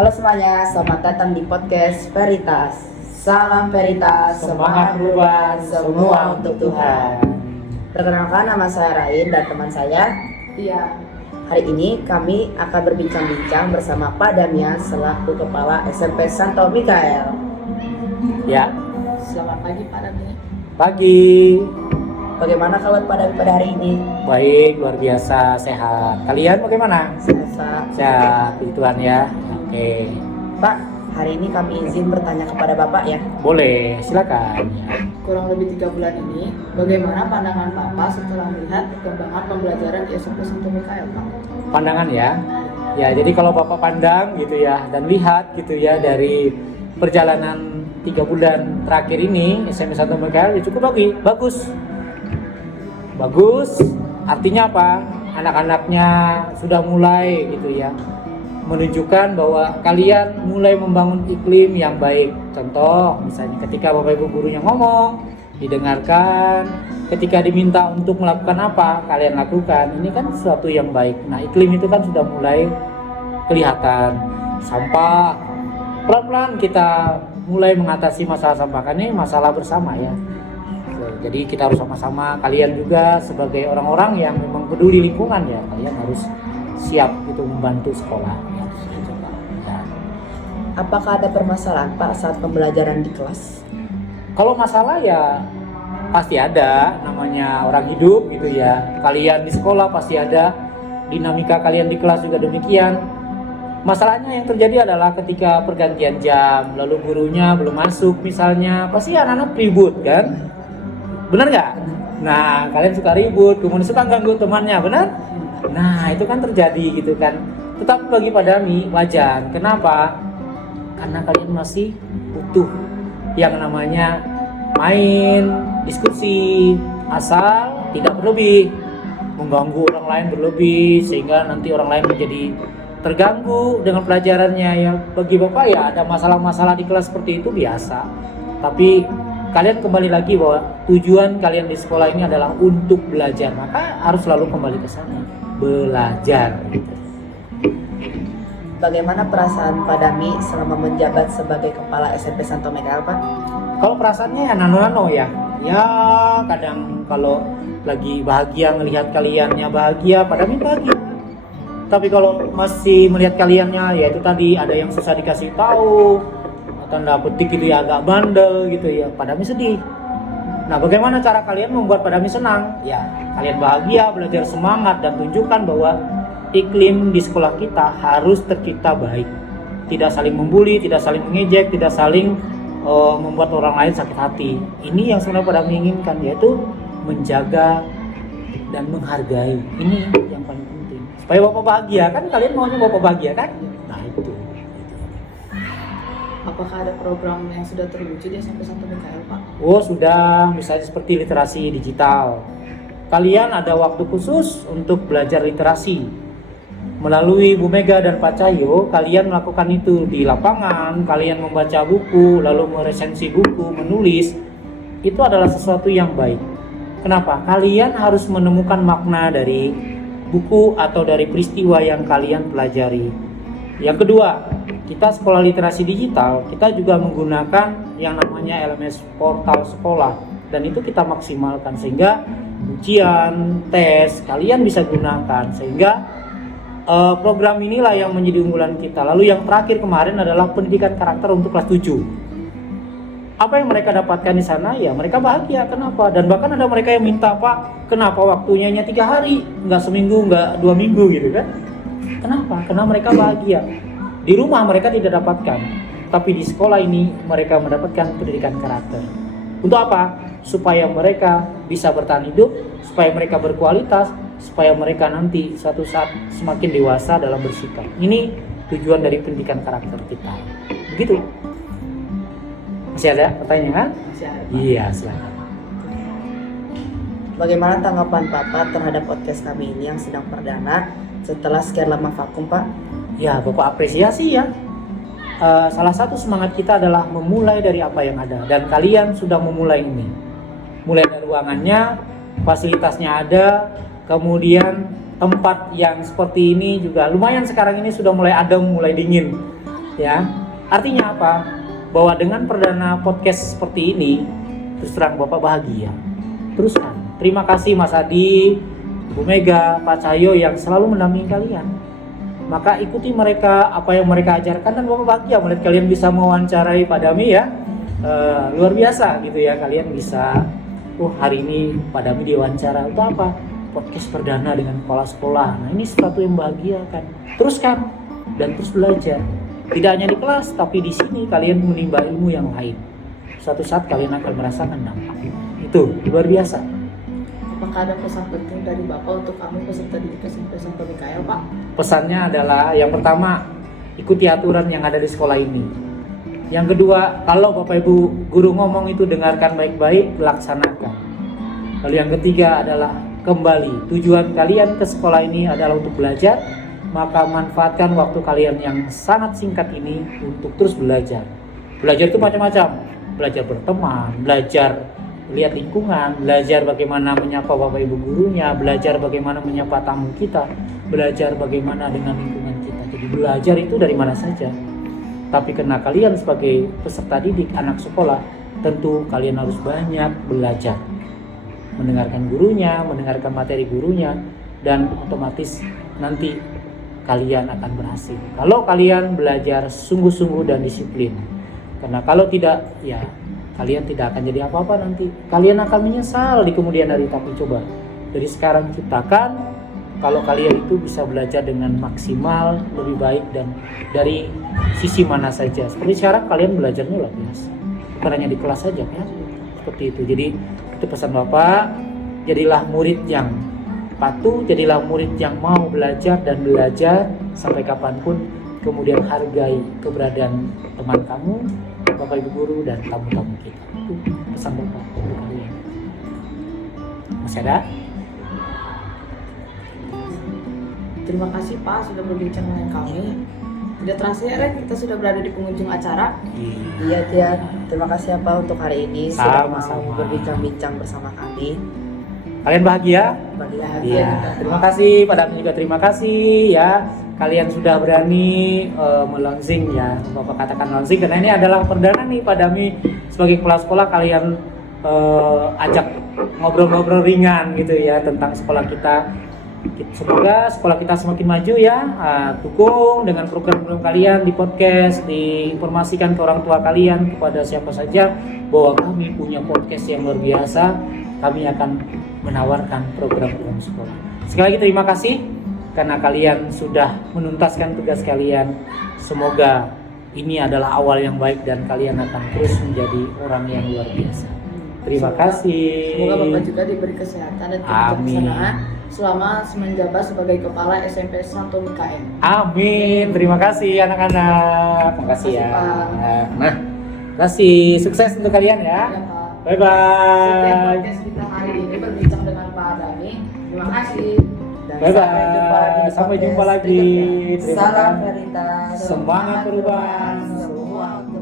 Halo semuanya, selamat datang di podcast Veritas. Salam Veritas, semangat berubah, semua untuk Tuhan. Perkenalkan, nama saya Rain dan teman saya Iya. Hari ini kami akan berbincang-bincang bersama Pak Damian selaku Kepala SMP Santo Mikael. Ya, Selamat pagi Pak Dami. pagi. Bagaimana kabar Pak Dami pada hari ini? Baik, luar biasa, sehat. Kalian bagaimana? Sehat. Sehat, puji Tuhan ya. Oke, Pak, hari ini kami izin bertanya kepada Bapak ya. boleh, silakan. Kurang lebih 3 bulan ini, bagaimana pandangan Bapak setelah melihat perkembangan pembelajaran di SMP Santo Mikael, Pak? Pandangan ya. Ya, jadi kalau Bapak pandang gitu ya dan lihat gitu ya dari perjalanan 3 bulan terakhir ini SMP Santo Mikael ya cukup bagus. Bagus, artinya apa? Anak-anaknya sudah mulai gitu ya menunjukkan bahwa kalian mulai membangun iklim yang baik. Contoh, misalnya ketika Bapak Ibu gurunya ngomong, didengarkan, ketika diminta untuk melakukan apa, kalian lakukan. Ini kan sesuatu yang baik. Nah, iklim itu kan sudah mulai kelihatan. Sampah, pelan-pelan kita mulai mengatasi masalah sampah. Kan ini masalah bersama ya. Jadi kita harus sama-sama, kalian juga sebagai orang-orang yang memang peduli lingkungan ya, kalian harus siap gitu membantu sekolah. Ya. Apakah ada permasalahan Pak saat pembelajaran di kelas? Kalau masalah ya pasti ada, namanya orang hidup gitu ya. Kalian di sekolah pasti ada, dinamika kalian di kelas juga demikian. Masalahnya yang terjadi adalah ketika pergantian jam, lalu gurunya belum masuk misalnya, pasti anak-anak ribut kan? Benar nggak? Nah, kalian suka ribut, kemudian suka ganggu temannya, benar? Nah, itu kan terjadi gitu kan. Tetapi bagi Pak Dami wajar. Kenapa? Karena kalian masih butuh yang namanya main, diskusi, asal tidak berlebih, mengganggu orang lain berlebih sehingga nanti orang lain menjadi terganggu dengan pelajarannya. Ya, bagi Bapak ya ada masalah-masalah di kelas seperti itu biasa. Tapi kalian kembali lagi bahwa tujuan kalian di sekolah ini adalah untuk belajar, maka harus selalu kembali ke sana, belajar. Bagaimana perasaan Pak Dami selama menjabat sebagai Kepala SMP Santo Mikael, Pak? Kalau perasaannya ya nano-nano ya, ya kadang kalau lagi bahagia ngelihat kaliannya bahagia, pada bahagia. Tapi kalau masih melihat kaliannya, ya itu tadi ada yang susah dikasih tahu, tanda petik gitu ya agak bandel gitu ya, Pak Dami sedih. Nah, bagaimana cara kalian membuat Pak Dami senang? Ya, kalian bahagia, belajar semangat dan tunjukkan bahwa iklim di sekolah kita harus tercipta baik. Tidak saling membuli, tidak saling mengejek, tidak saling membuat orang lain sakit hati. Ini yang sebenarnya Pak Dami inginkan, yaitu menjaga dan menghargai. Ini yang paling penting. Supaya Bapak bahagia, kan kalian maunya Bapak bahagia kan? Nah, itu. Apakah ada program yang sudah terwujud di SMP Santo Mikael, Pak? Oh sudah, misalnya seperti literasi digital. Kalian ada waktu khusus untuk belajar literasi. Melalui Bu Mega dan Pak Cahyo, kalian melakukan itu di lapangan, kalian membaca buku, lalu meresensi buku, menulis. Itu adalah sesuatu yang baik. Kenapa? Kalian harus menemukan makna dari buku atau dari peristiwa yang kalian pelajari. Yang kedua, kita sekolah literasi digital, kita juga menggunakan yang namanya LMS portal sekolah, dan itu kita maksimalkan sehingga ujian, tes kalian bisa gunakan, sehingga program inilah yang menjadi unggulan kita. Lalu yang terakhir kemarin adalah pendidikan karakter untuk kelas 7. Apa yang mereka dapatkan di sana? Ya mereka bahagia. Kenapa? Dan bahkan ada mereka yang minta, Pak, kenapa waktunya hanya 3 hari, nggak seminggu, nggak 2 minggu gitu kan? Kenapa? Karena mereka bahagia. Di rumah mereka tidak dapatkan, tapi di sekolah ini mereka mendapatkan pendidikan karakter. Untuk apa? Supaya mereka bisa bertahan hidup, supaya mereka berkualitas, supaya mereka nanti suatu saat semakin dewasa dalam bersikap. Ini tujuan dari pendidikan karakter kita. Begitu. Masih ada pertanyaan? Masih ada, Pak. Iya, silakan. Bagaimana tanggapan Bapak terhadap podcast kami ini yang sedang perdana setelah sekian lama vakum, Pak? Ya, Bapak apresiasi ya. Salah satu semangat kita adalah memulai dari apa yang ada, dan kalian sudah memulai ini. Mulai dari ruangannya, fasilitasnya ada, kemudian tempat yang seperti ini juga lumayan sekarang ini sudah mulai adem, mulai dingin. Ya, artinya apa? Bahwa dengan perdana podcast seperti ini, terus terang Bapak bahagia. Teruskan. Terima kasih Mas Adi, Bu Mega, Pak Cahyo yang selalu mendampingi kalian. Maka ikuti mereka, apa yang mereka ajarkan, dan Bapak bahagia melihat kalian bisa mewawancarai Pak Dami ya. Luar biasa gitu ya, kalian bisa hari ini Pak Dami diwawancara itu apa? Podcast perdana dengan kepala sekolah. Nah, ini sesuatu yang membahagiakan. Teruskan dan terus belajar. Tidak hanya di kelas, tapi di sini kalian menimba ilmu yang lain. Suatu saat kalian akan merasakan dampak. Itu luar biasa. Apakah ada pesan penting dari Bapak untuk kami peserta didik SMP Santo Mikael, Pak? Pesannya adalah yang pertama, ikuti aturan yang ada di sekolah ini. Yang kedua, kalau Bapak Ibu guru ngomong itu dengarkan baik-baik, laksanakan. Lalu yang ketiga adalah kembali. Tujuan kalian ke sekolah ini adalah untuk belajar, maka manfaatkan waktu kalian yang sangat singkat ini untuk terus belajar. Belajar itu macam-macam. Belajar berteman, belajar lihat lingkungan, belajar bagaimana menyapa Bapak Ibu gurunya, belajar bagaimana menyapa tamu kita, belajar bagaimana dengan lingkungan kita. Jadi belajar itu dari mana saja. Tapi karena kalian sebagai peserta didik anak sekolah, tentu kalian harus banyak belajar. Mendengarkan gurunya, mendengarkan materi gurunya, dan otomatis nanti kalian akan berhasil. Kalau kalian belajar sungguh-sungguh dan disiplin. Karena kalau tidak, ya kalian tidak akan jadi apa-apa nanti. Kalian akan menyesal di kemudian hari. Tapi coba dari sekarang ciptakan kalau kalian itu bisa belajar dengan maksimal, lebih baik, dan dari sisi mana saja. Seperti sekarang kalian belajarnya luar biasa, bukan hanya di kelas saja ya. Seperti itu. Jadi itu pesan Bapak. Jadilah murid yang patuh, jadilah murid yang mau belajar dan belajar sampai kapanpun. Kemudian hargai keberadaan teman kamu, Bapak Ibu guru, dan tamu-tamu kita. Itu pesan Bapak untuk kalian. Masih ada? Terima kasih Pak sudah berbincang dengan kami. Tidak terasa ya Ren, kita sudah berada di penghujung acara. Iya Tia, terima kasih apa untuk hari ini sudah Sama-sama. mau berbincang-bincang bersama kami. Kalian bahagia? Bahagia. Iya. Terima kasih, Pak Dami juga terima kasih ya. Kalian sudah berani melaunching ya, Bapak katakan launching karena ini adalah perdana nih Pak Dami sebagai kepala sekolah. Kalian ajak ngobrol-ngobrol ringan gitu ya tentang sekolah kita. Semoga sekolah kita semakin maju ya. Dukung dengan program-program kalian di podcast, diinformasikan ke orang tua kalian, kepada siapa saja bahwa kami punya podcast yang luar biasa. Kami akan menawarkan program-program sekolah. Sekali lagi terima kasih karena kalian sudah menuntaskan tugas kalian. Semoga ini adalah awal yang baik dan kalian akan terus menjadi orang yang luar biasa. Terima kasih. Semoga Bapak juga diberi kesehatan dan kebijaksanaan selama menjabat sebagai kepala SMP Santo Mikael. Amin. Terima kasih anak-anak. Terima kasih ya. Pak. Nah, terima kasih. Sukses untuk kalian ya. Ya, Pak. Bye bye. Sekian podcast kita hari ini berbincang dengan Pak Dami. Terima kasih. Dan Bye sampai jumpa bye. Sampai jumpa lagi di podcast lagi. berikutnya. Terima Salam kasih. Veritas. Semangat perubahan. Semua untuk